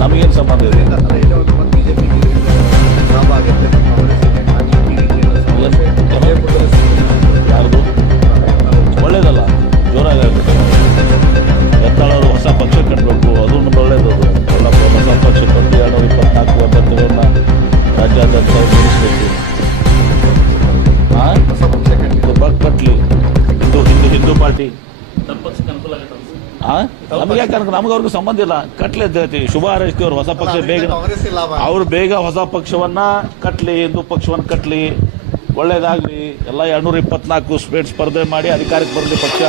ನಮಗೇನು ಸಂಬಂಧ ಇದೆ? ಯಾರ್ದು ಒಳ್ಳೇದಲ್ಲ, ಜೋರಾಗಿ ಎತ್ತಾಳರು ಹೊಸ ಪಕ್ಷ ಕಟ್ಟಬೇಕು, ಅದನ್ನು ಒಳ್ಳೇದು. ಎಲ್ಲ ಹೊಸ ಪಕ್ಷ ಕಟ್ಟಿ 224 ಅಭ್ಯರ್ಥಿಗಳನ್ನ ರಾಜ್ಯಾದ್ಯಂತ ಗೆಲ್ಲಿಸಬೇಕು. ಕಟ್ಲಿ ಹಿಂದೂ ಪಾರ್ಟಿ ನಮ್ಗೆ ಯಾಕೆ ನಮ್ಗೆ ಅವ್ರಿಗೂ ಸಂಬಂಧ ಇಲ್ಲ. ಕಟ್ಲಿ ಅಂತ ಹೇಳ್ತೀವಿ, ಶುಭ ಹಾರೈಸ್ತೀವಿ. ಅವ್ರು ಹೊಸ ಪಕ್ಷ ಬೇಗ ಹೊಸ ಪಕ್ಷವನ್ನ ಕಟ್ಲಿ, ಹಿಂದೂ ಪಕ್ಷವನ್ನ ಕಟ್ಲಿ, ಒಳ್ಳೇದಾಗ್ಲಿ. ಎಲ್ಲ 224 ಸ್ಪರ್ಧೆ ಮಾಡಿ ಅಧಿಕಾರಕ್ಕೆ ಬರಲಿ ಪಕ್ಷ